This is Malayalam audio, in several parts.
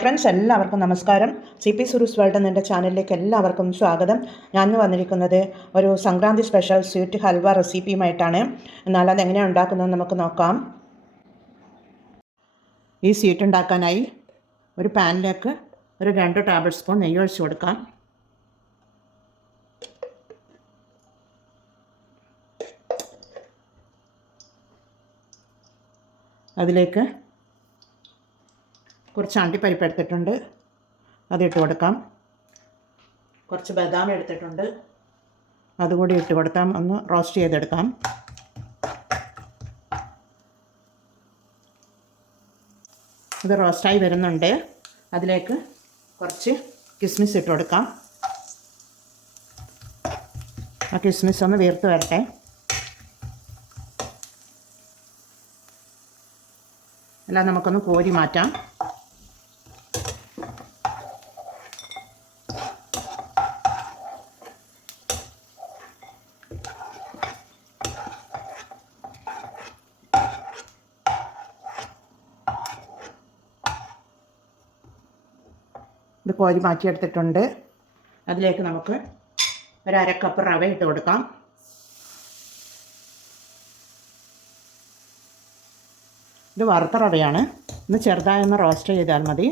ഫ്രണ്ട്സ്, എല്ലാവർക്കും നമസ്കാരം. CP സുരൂസ് വേൾഡ് എന്ന ചാനലിലേക്ക് എല്ലാവർക്കും സ്വാഗതം. ഞാൻ വന്നിരിക്കുന്നത് ഒരു സംക്രാന്തി സ്പെഷ്യൽ സ്വീറ്റ് ഹൽവ റെസിപ്പിയുമായിട്ടാണ്. എന്നാൽ അതെങ്ങനെയാണ് ഉണ്ടാക്കുന്നത് നമുക്ക് നോക്കാം. ഈ സ്വീറ്റ് ഉണ്ടാക്കാനായി ഒരു പാനിലേക്ക് ഒരു 2 ടേബിൾ സ്പൂൺ നെയ്യ് ഒഴിച്ച് കൊടുക്കാം. അതിലേക്ക് കുറച്ച് അണ്ടിപ്പരിപ്പ് എടുത്തിട്ടുണ്ട്, അതിട്ട് കൊടുക്കാം. കുറച്ച് ബദാം എടുത്തിട്ടുണ്ട്, അതുകൂടി ഇട്ട് കൊടുക്കാം. ഒന്ന് റോസ്റ്റ് ചെയ്തെടുക്കാം. ഇത് റോസ്റ്റായി വരുന്നുണ്ട്. അതിലേക്ക് കുറച്ച് കിസ്മിസ് ഇട്ട് കൊടുക്കാം. ആ കിസ്മിസ് ഒന്ന് വീർത്ത് വരട്ടെ. എല്ലാം നമുക്കൊന്ന് കോരി മാറ്റാം. ഇത് കോരി മാറ്റിയെടുത്തിട്ടുണ്ട്. അതിലേക്ക് നമുക്ക് ഒരു 1/2 കപ്പ് റവ ഇട്ട് കൊടുക്കാം. ഇത് വറുത്ത റവയാണ്. ഒന്ന് ചെറുതായി ഒന്ന് റോസ്റ്റ് ചെയ്താൽ മതി.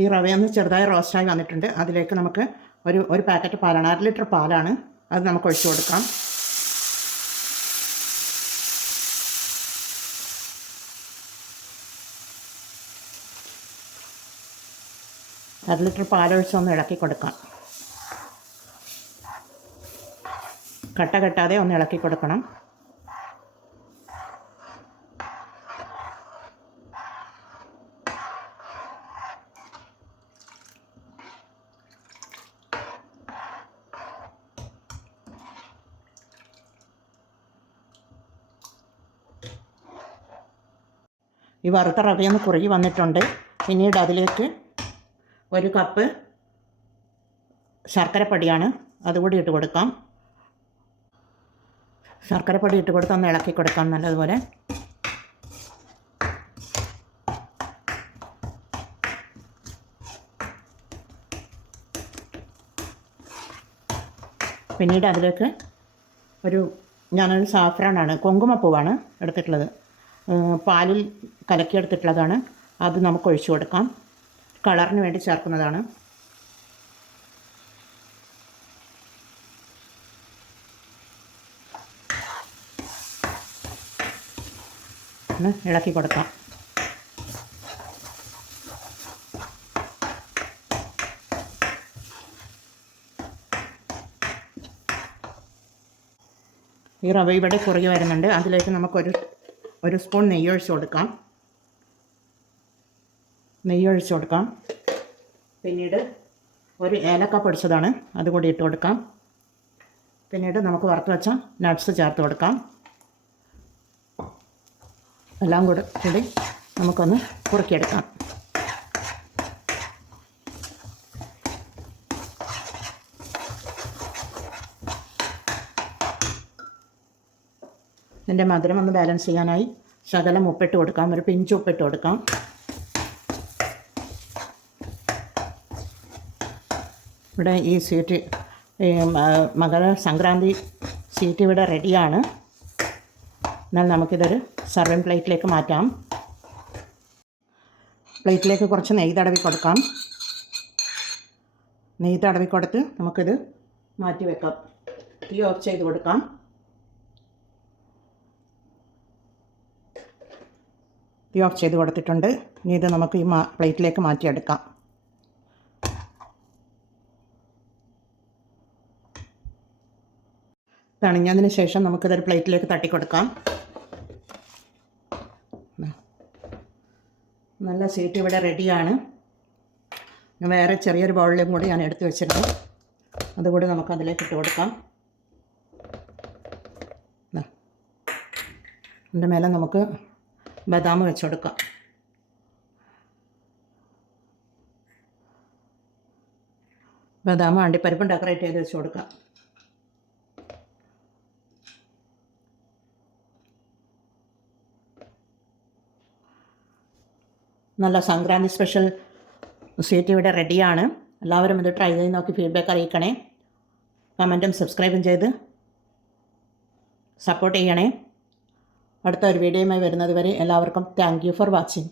ഈ റവയൊന്ന് ചെറുതായി റോസ്റ്റായി വന്നിട്ടുണ്ട്. അതിലേക്ക് നമുക്ക് ഒരു പാക്കറ്റ് പാലാണ്, 1/2 ലിറ്റർ പാലാണ്. അത് നമുക്ക് ഒഴിച്ചു കൊടുക്കാം. അര ലിറ്റർ പാലൊഴിച്ച് ഒന്ന് ഇളക്കി കൊടുക്കാം. കട്ട കെട്ടാതെ ഒന്ന് ഇളക്കി കൊടുക്കണം. ഈ വറുത്ത റവയൊന്ന് കുറുകി വന്നിട്ടുണ്ട്. പിന്നീട് അതിലേക്ക് 1 കപ്പ് ശർക്കരപ്പൊടിയാണ്, അതുകൂടി ഇട്ട് കൊടുക്കാം. ശർക്കരപ്പൊടി ഇട്ട് കൊടുത്ത് ഒന്ന് ഇളക്കി കൊടുക്കാം നല്ലതുപോലെ. പിന്നീട് അതിലേക്ക് ഞാനൊരു സാഫ്രാനാണ്, കുങ്കുമപ്പൂവാണ് എടുത്തിട്ടുള്ളത്. പാലിൽ കലക്കിയെടുത്തിട്ടുള്ളതാണ്. അത് നമുക്ക് ഒഴിച്ചു കൊടുക്കാം. കളറിന് വേണ്ടി ചേർക്കുന്നതാണ്. ഒന്ന് ഇളക്കി കൊടുക്കാം. ഈ റവ ഇവിടെ കുറുകി വരുന്നുണ്ട്. അതിലേക്ക് നമുക്കൊരു സ്പൂൺ നെയ്യ് ഒഴിച്ച് കൊടുക്കാം. പിന്നീട് ഒരു ഏലക്ക പൊടിച്ചതാണ്, അതുകൂടി ഇട്ട് കൊടുക്കാം. പിന്നീട് നമുക്ക് വറുത്ത് വെച്ച നട്ട്സ് ചേർത്ത് കൊടുക്കാം. എല്ലാം കൂടി നമുക്കൊന്ന് കുറുക്കിയെടുക്കാം. ഇതിൻ്റെ മധുരം ഒന്ന് ബാലൻസ് ചെയ്യാനായി ശകലം ഉപ്പിട്ട് കൊടുക്കാം. ഒരു പിഞ്ച് ഉപ്പിട്ട് കൊടുക്കാം. ഇവിടെ ഈ സ്വീറ്റ് മകര സംക്രാന്തി സ്വീറ്റ് ഇവിടെ റെഡിയാണ്. എന്നാൽ നമുക്കിതൊരു സർവിങ് പ്ലേറ്റിലേക്ക് മാറ്റാം. പ്ലേറ്റിലേക്ക് കുറച്ച് നെയ്യ് തടവി കൊടുക്കാം. നെയ്യ് തടവി കൊടുത്ത് നമുക്കിത് മാറ്റി വെക്കാം. തീ ഓഫ് ചെയ്ത് കൊടുക്കാം. തീ ഓഫ് ചെയ്ത് കൊടുത്തിട്ടുണ്ട്. ഇനി ഇത് നമുക്ക് ഈ പ്ലേറ്റിലേക്ക് മാറ്റിയെടുക്കാം. തണിഞ്ഞതിന് ശേഷം നമുക്കിതൊരു പ്ലേറ്റിലേക്ക് തട്ടിക്കൊടുക്കാം. നല്ല സ്വീറ്റ് ഇവിടെ റെഡിയാണ്. വേറെ ചെറിയൊരു ബൗളിലും കൂടി ഞാൻ എടുത്ത് വെച്ചിട്ടുണ്ട്. അതുകൂടി നമുക്ക് അതിലേക്ക് ഇട്ട് കൊടുക്കാം. അതിൻ്റെ മേലെ നമുക്ക് ബദാം വെച്ച് കൊടുക്കാം. ബദാം അണ്ടിപ്പരിപ്പും ഡെക്കറേറ്റ് ചെയ്ത് വെച്ച് കൊടുക്കാം. നല്ല സംക്രാന്തി സ്പെഷ്യൽ സ്വീറ്റ് ഇവിടെ റെഡിയാണ്. എല്ലാവരും ഇത് ട്രൈ ചെയ്ത് നോക്കി ഫീഡ്ബാക്ക് അറിയിക്കണേ. കമൻറ്റും സബ്സ്ക്രൈബും ചെയ്ത് സപ്പോർട്ട് ചെയ്യണേ. അടുത്ത ഒരു വീഡിയോയുമായി വരുന്നത് വരെ എല്ലാവർക്കും താങ്ക് യു ഫോർ വാച്ചിങ്.